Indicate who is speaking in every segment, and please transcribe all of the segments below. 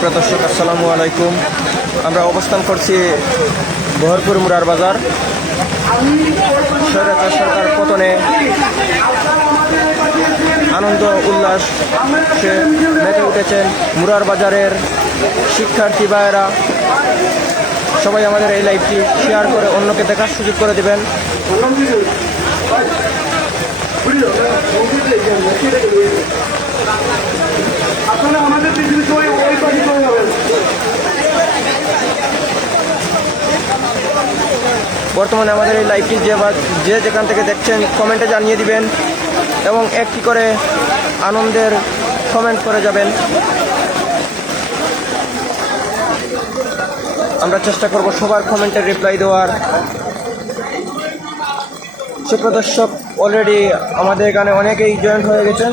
Speaker 1: সুপ্রিয় দর্শক, আসসালামু আলাইকুম। আমরা অবস্থান করছি বহরপুর মুরার বাজার। স্বৈরাচার সরকার পতনে আনন্দ, উল্লাস, সে মেতে উঠেছেন মুরার বাজারের শিক্ষার্থী ভাইয়েরা। সবাই আমাদের এই লাইভটি শেয়ার করে অন্যকে দেখার সুযোগ করে দিবেন।
Speaker 2: আপনারা আমাদের ওই পাশে চলে যাবেন
Speaker 1: বর্তমানে আমাদের এই লাইভটি যে বা যে যেখান থেকে দেখছেন কমেন্টে জানিয়ে দিবেন এবং একটি করে আনন্দের কমেন্ট করে যাবেন। আমরা চেষ্টা করব সবার কমেন্টের রিপ্লাই দেওয়ার। সুপ্রদর্শক অলরেডি আমাদের এখানে অনেকেই জয়েন্ট হয়ে গেছেন।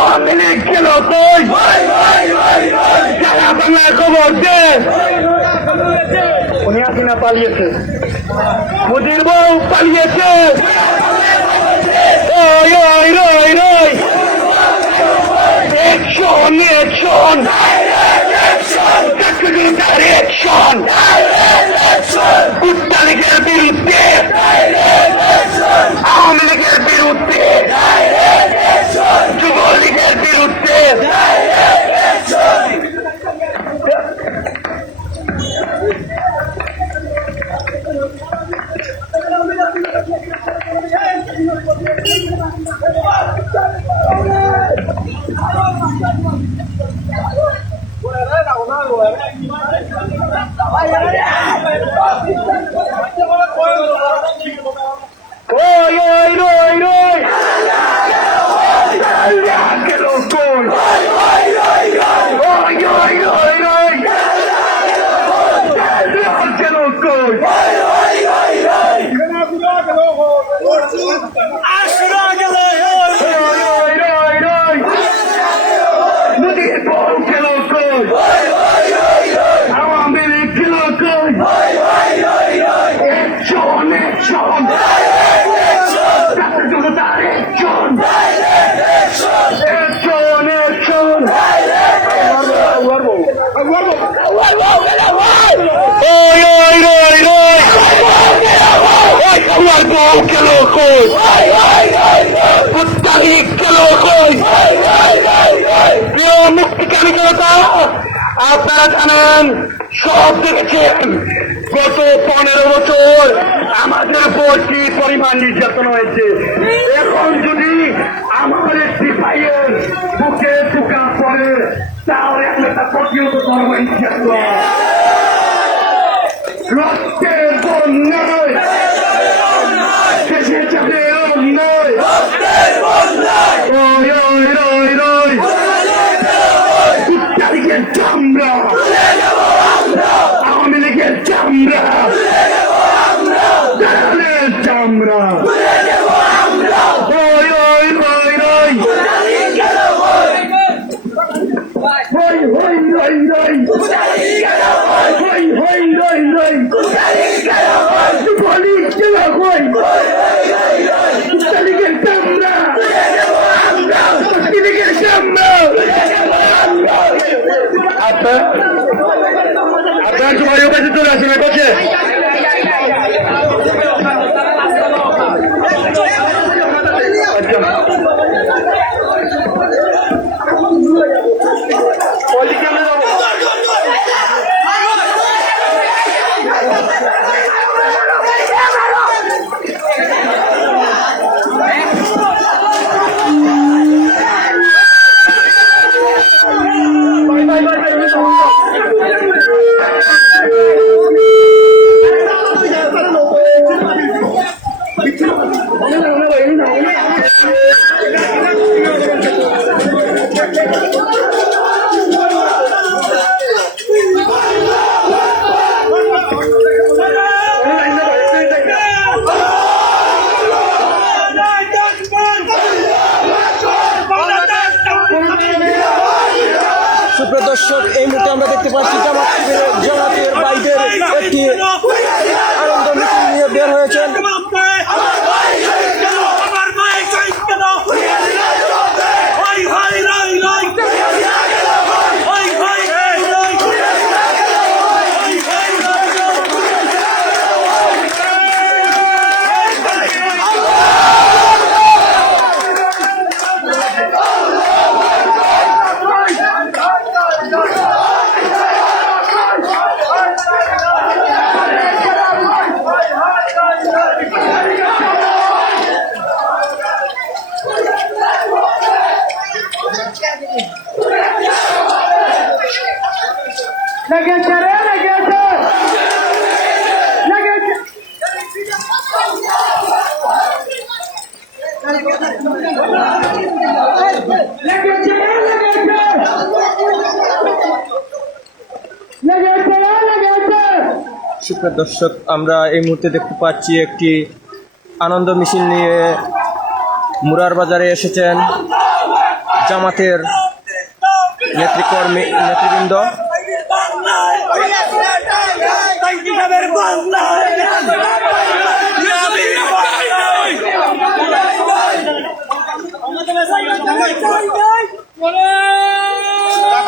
Speaker 2: আওয়ামী লীগ গেল কই যারা বাংলার খবর দে উনি আসিনা পালিয়েছে মোদির বউ পালিয়েছে ওই ওই রই রই একশন একশন ওই ওই রই রই গেল কোন ওই ওই রই রই গেল কোন ওই রই রই নদীর বউ গেল কোন আওয়ামী লীগ গেল কোন একজন একজন ছাত্র জনতার একজন একজন একজন ওই ওই রই রই ওই আমার বউ গেল কই গেল কই জনতা আপনারা জানেন, সব দেখেছেন, গত পনেরো বছর আমাদের উপর পরিমাণ নির্যাতন হয়েছে। এখন যদি আমার একটি ভাইয়ের বুকে টুকা পড়ে, তাহলে আমরা তা প্রতিহত করব রক্তের বন্যায় সবাই কাছে চলে আসবে দর্শক এই মুহূর্তে আমরা দেখতে পাচ্ছি জামাত জামাতের বাইদের একটি
Speaker 1: সুপ্রিয় দর্শক, আমরা এই মুহূর্তে দেখতে পাচ্ছি একটি আনন্দ মিছিল নিয়ে মুরার বাজারে এসেছেন জামাতের নেতৃকর্মী, নেতৃবৃন্দ।